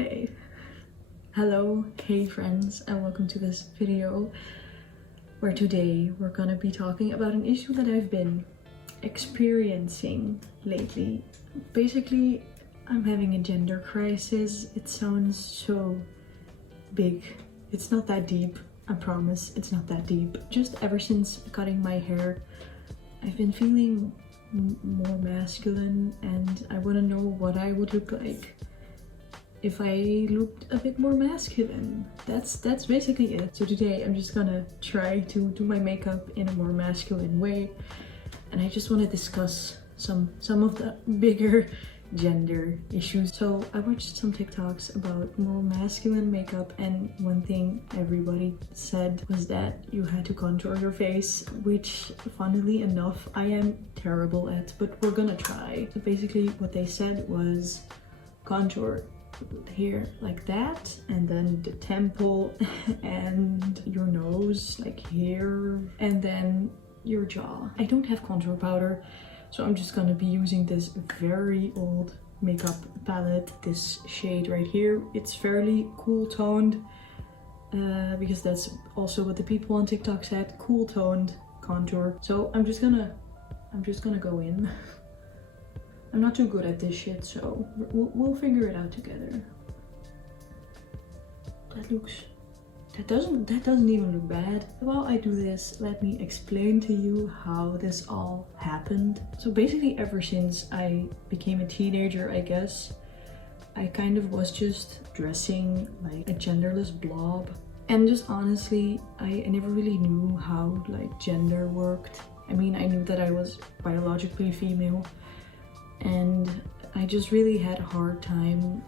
Hey. Hello, hey friends, and welcome to this video where today we're gonna be talking about an issue that I've been experiencing lately. Basically, I'm having a gender crisis. It sounds so big. It's not that deep, I promise. It's not that deep. Just ever since cutting my hair, I've been feeling more masculine, and I want to know what I would look like if I looked a bit more masculine. That's basically it. So today I'm just gonna try to do my makeup in a more masculine way, and I just want to discuss some of the bigger gender issues. So I watched some TikToks about more masculine makeup, and one thing everybody said was that you had to contour your face, which funnily enough I am terrible at, but we're gonna try. So basically what they said was contour here like that, and then the temple and your nose like here, and then your jaw. I don't have contour powder, so I'm just gonna be using this very old makeup palette, this shade right here. It's fairly cool toned, because that's also what the people on TikTok said, cool toned contour. So I'm just gonna go in. I'm not too good at this shit, so we'll figure it out together. That doesn't even look bad. While I do this, let me explain to you how this all happened. So basically ever since I became a teenager, I guess, I kind of was just dressing like a genderless blob. And just honestly, I never really knew how like gender worked. I mean, I knew that I was biologically female, and I just really had a hard time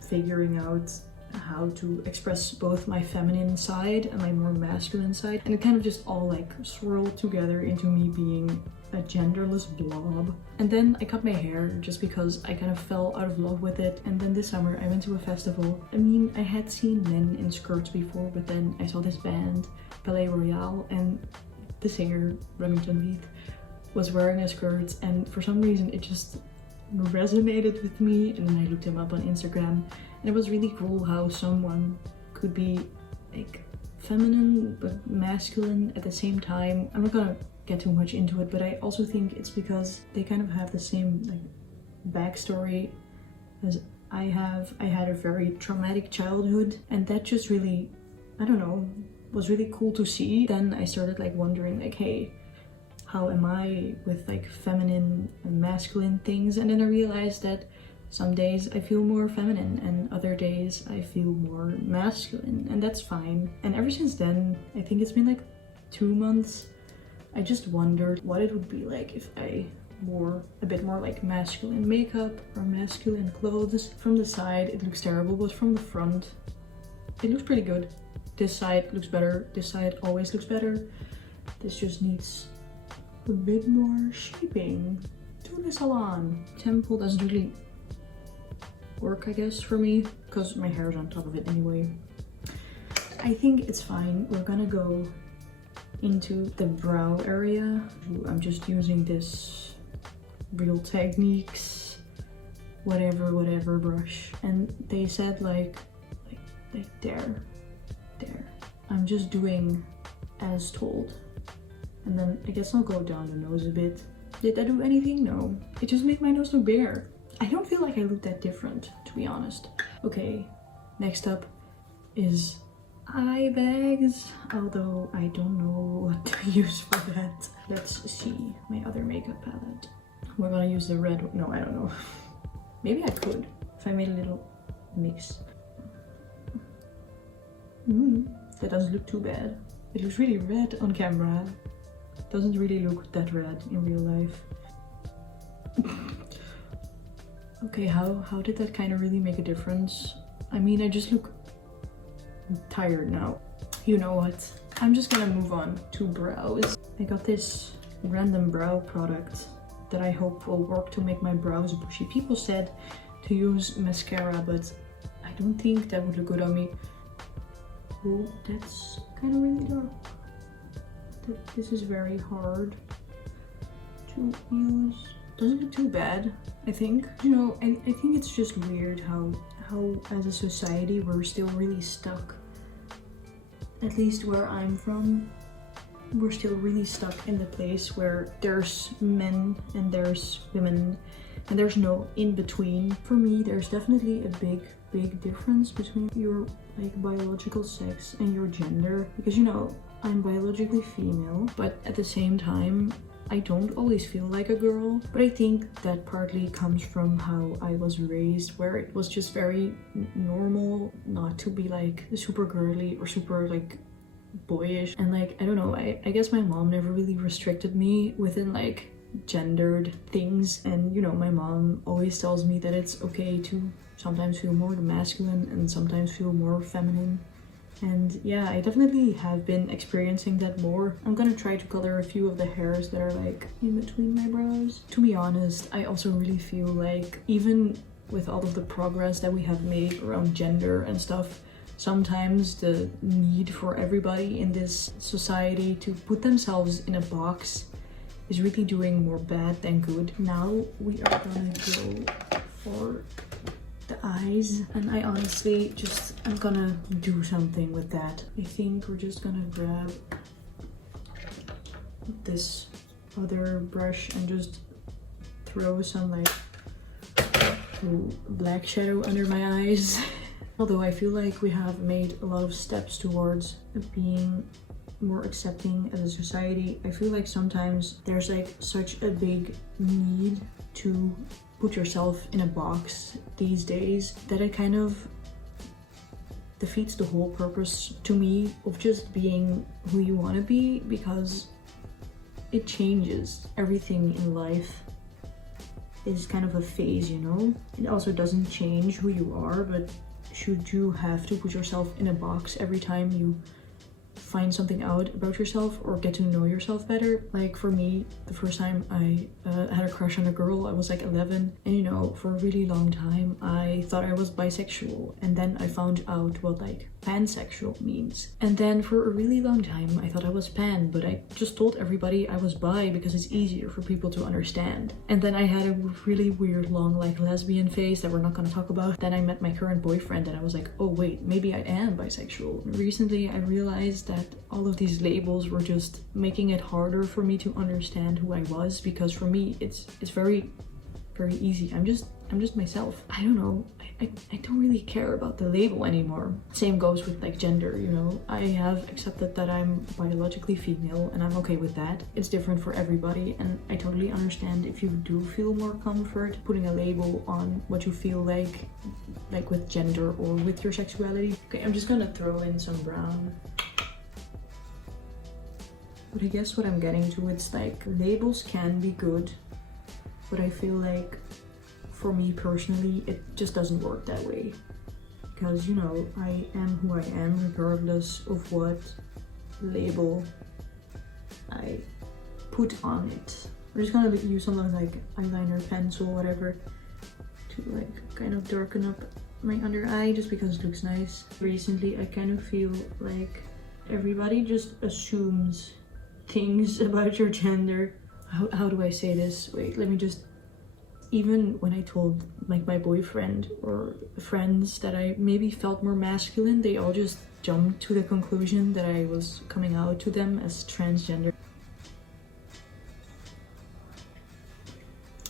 figuring out how to express both my feminine side and my more masculine side, and it kind of just all like swirled together into me being a genderless blob. And then I cut my hair just because I kind of fell out of love with it, and then this summer I went to a festival. I mean, I had seen men in skirts before, but then I saw this band, Palais Royale, and the singer, Remington Leith, was wearing a skirt, and for some reason it just resonated with me. And then I looked him up on Instagram, and it was really cool how someone could be like feminine but masculine at the same time. I'm not gonna get too much into it, but I also think it's because they kind of have the same like backstory as I have. I had a very traumatic childhood, and that just really, I don't know, was really cool to see. Then I started like wondering like, hey, how am I with like feminine and masculine things? And then I realized that some days I feel more feminine and other days I feel more masculine, and that's fine. And ever since then, I think it's been like 2 months, I just wondered what it would be like if I wore a bit more like masculine makeup or masculine clothes. From the side it looks terrible, but from the front it looks pretty good. This side looks better, this side always looks better. This just needs a bit more shaping. To the salon. Temple doesn't really work, I guess, for me, because my hair is on top of it anyway. I think it's fine. We're gonna go into the brow area. I'm just using this Real Techniques whatever brush, and they said like there. I'm just doing as told, and then I guess I'll go down the nose a bit. Did I do anything? No. It just made my nose look bigger. I don't feel like I look that different, to be honest. Okay, next up is eye bags, although I don't know what to use for that. Let's see my other makeup palette. We're gonna use the red one. No, I don't know. Maybe I could if I made a little mix. That doesn't look too bad. It looks really red on camera. It doesn't really look that red in real life. Okay, how did that kind of really make a difference? I mean, I just look tired now. You know what? I'm just gonna move on to brows. I got this random brow product that I hope will work to make my brows bushy. People said to use mascara, but I don't think that would look good on me. Oh, that's kind of really dark. This is very hard to use. doesn't look too bad, I think. You know, I think it's just weird how as a society we're still really stuck. At least where I'm from, we're still really stuck in the place where there's men and there's women and there's no in between. For me, there's definitely a big difference between your like biological sex and your gender, because you know, I'm biologically female, but at the same time I don't always feel like a girl. But I think that partly comes from how I was raised, where it was just very normal not to be like super girly or super like boyish. And like, I don't know, I guess my mom never really restricted me within like gendered things. And you know, my mom always tells me that it's okay to sometimes feel more masculine and sometimes feel more feminine. And yeah, I definitely have been experiencing that more. I'm gonna try to color a few of the hairs that are like in between my brows. To be honest, I also really feel like even with all of the progress that we have made around gender and stuff, sometimes the need for everybody in this society to put themselves in a box is really doing more bad than good. Now we are gonna go for the eyes, and I honestly I'm gonna do something with that. I think we're just gonna grab this other brush and just throw some like black shadow under my eyes. Although I feel like we have made a lot of steps towards being more accepting as a society, I feel like sometimes there's like such a big need to put yourself in a box these days that it kind of defeats the whole purpose to me of just being who you want to be, because it changes. Everything in life is kind of a phase, you know? It also doesn't change who you are, but should you have to put yourself in a box every time you find something out about yourself or get to know yourself better? Like for me, the first time I had a crush on a girl, I was like 11, and you know, for a really long time I thought I was bisexual, and then I found out what like pansexual means. And then for a really long time I thought I was pan, but I just told everybody I was bi because it's easier for people to understand. And then I had a really weird long like lesbian phase that we're not gonna talk about. Then I met my current boyfriend and I was like, oh wait, maybe I am bisexual. Recently I realized that all of these labels were just making it harder for me to understand who I was, because for me it's very easy. I'm just myself. I don't know. I don't really care about the label anymore. Same goes with like gender, you know. I have accepted that I'm biologically female and I'm okay with that. It's different for everybody, and I totally understand if you do feel more comfort putting a label on what you feel like with gender or with your sexuality. Okay, I'm just gonna throw in some brown. But I guess what I'm getting to, it's like labels can be good, but I feel like for me personally, it just doesn't work that way. Because, you know, I am who I am regardless of what label I put on it. I'm just gonna use something like eyeliner, pencil, whatever, to like kind of darken up my under eye just because it looks nice. Recently, I kind of feel like everybody just assumes things about your gender. How do I say this? Wait, let me just... Even when I told like my boyfriend or friends that I maybe felt more masculine, they all just jumped to the conclusion that I was coming out to them as transgender.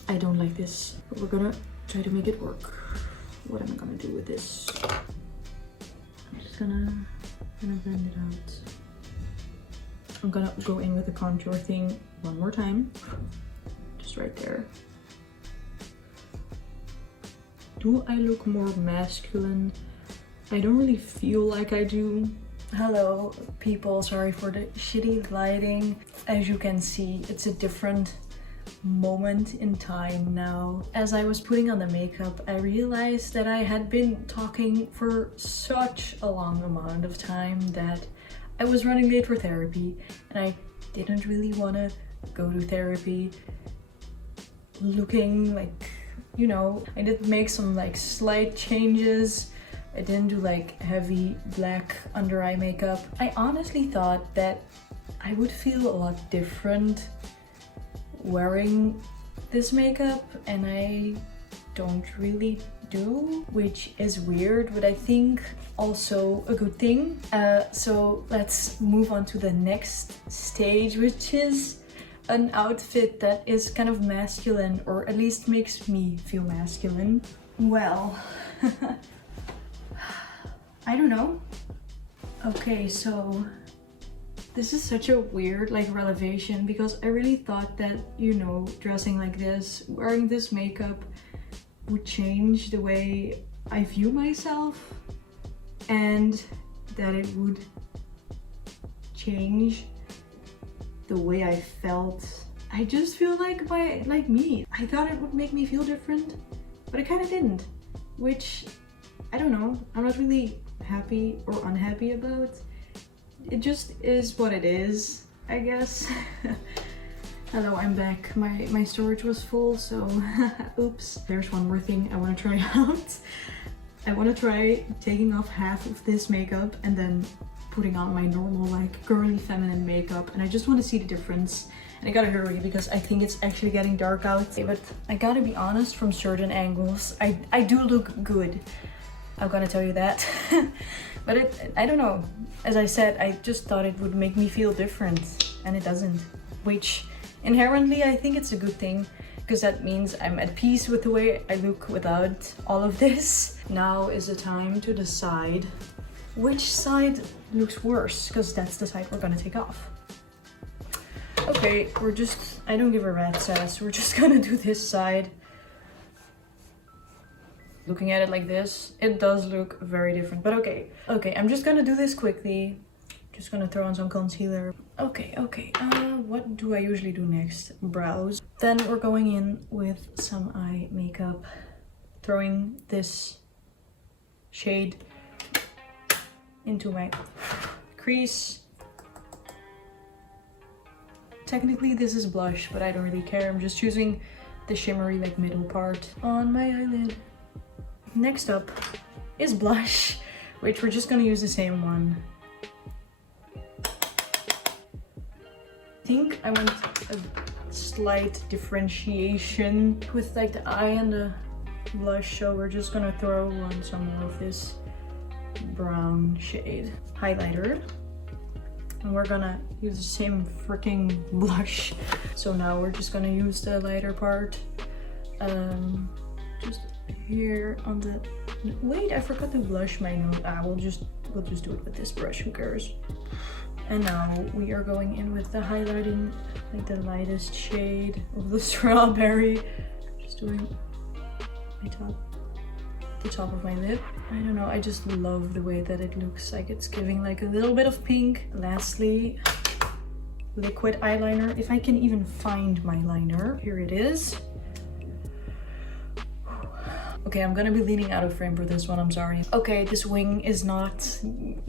I don't like this, but we're gonna try to make it work. What am I gonna do with this? I'm just gonna blend it out. I'm gonna go in with the contour thing one more time, just right there. Do I look more masculine? I don't really feel like I do. Hello people, sorry for the shitty lighting. As you can see, it's a different moment in time now. As I was putting on the makeup, I realized that I had been talking for such a long amount of time that I was running late for therapy, and I didn't really want to go to therapy looking like, you know, I did make some like slight changes. I didn't do like heavy black under eye makeup. I honestly thought that I would feel a lot different wearing this makeup and I don't really do, which is weird, but I think also a good thing. So let's move on to the next stage, which is an outfit that is kind of masculine, or at least makes me feel masculine. Well, I don't know. Okay, so this is such a weird like revelation, because I really thought that, you know, dressing like this, wearing this makeup would change the way I view myself, and that it would change the way I felt. I just feel like me. I thought it would make me feel different, but it kind of didn't, which I don't know. I'm not really happy or unhappy about. It just is what it is, I guess. Hello, I'm back. My storage was full, so oops. There's one more thing I want to try out. I want to try taking off half of this makeup and then putting on my normal like girly feminine makeup, and I just want to see the difference. And I gotta hurry because I think it's actually getting dark out. But I gotta be honest, from certain angles, I do look good. I'm gonna tell you that. But I don't know. As I said, I just thought it would make me feel different, and it doesn't. Which inherently I think it's a good thing, because that means I'm at peace with the way I look without all of this. Now is the time to decide which side looks worse, because that's the side we're gonna take off. Okay, I don't give a rat's ass. We're just gonna do this side. Looking at it like this, it does look very different, but okay. Okay, I'm just gonna do this quickly. Just gonna throw on some concealer. Okay. What do I usually do next? Brows. Then we're going in with some eye makeup. Throwing this shade into my crease. Technically this is blush, but I don't really care. I'm just choosing the shimmery like middle part on my eyelid. Next up is blush, which we're just gonna use the same one. I think I want a slight differentiation with like the eye and the blush, so we're just gonna throw on some more of this brown shade highlighter, and we're gonna use the same freaking blush. So now we're just gonna use the lighter part, just here on the, wait, I forgot to blush my nose. We'll just do it with this brush, who cares. And now we are going in with the highlighting, like the lightest shade of the strawberry. Just doing the top of my lip. I don't know, I just love the way that it looks like it's giving like a little bit of pink. Lastly, liquid eyeliner, if I can even find my liner. Here it is. Okay, I'm gonna be leaning out of frame for this one, I'm sorry. Okay, this wing is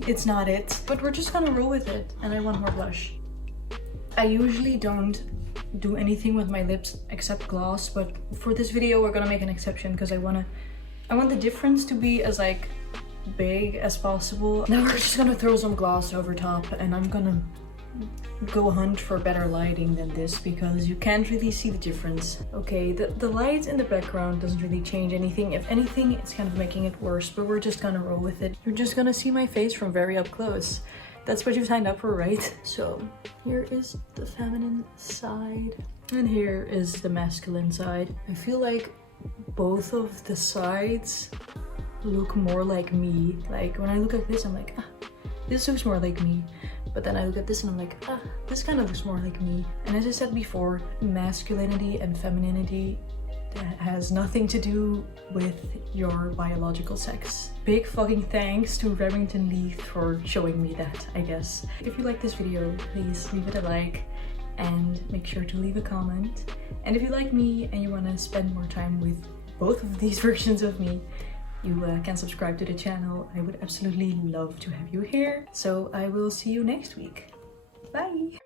it's not it, but we're just gonna roll with it. And I want more blush. I usually don't do anything with my lips except gloss, but for this video we're gonna make an exception, because I want the difference to be as like big as possible. Now we're just gonna throw some gloss over top, and I'm gonna go hunt for better lighting than this, because you can't really see the difference. Okay, the light in the background doesn't really change anything. If anything, it's kind of making it worse, but we're just gonna roll with it. You're just gonna see my face from very up close. That's what you signed up for, right? So here is the feminine side, and here is the masculine side. I feel like both of the sides look more like me. Like when I look at this, I'm like, this looks more like me. But then I look at this and I'm like, this kind of looks more like me. And as I said before, masculinity and femininity has nothing to do with your biological sex. Big fucking thanks to Remington Leith for showing me that, I guess. If you like this video, please leave it a like and make sure to leave a comment. And if you like me and you want to spend more time with both of these versions of me, you can subscribe to the channel. I would absolutely love to have you here. So I will see you next week. Bye!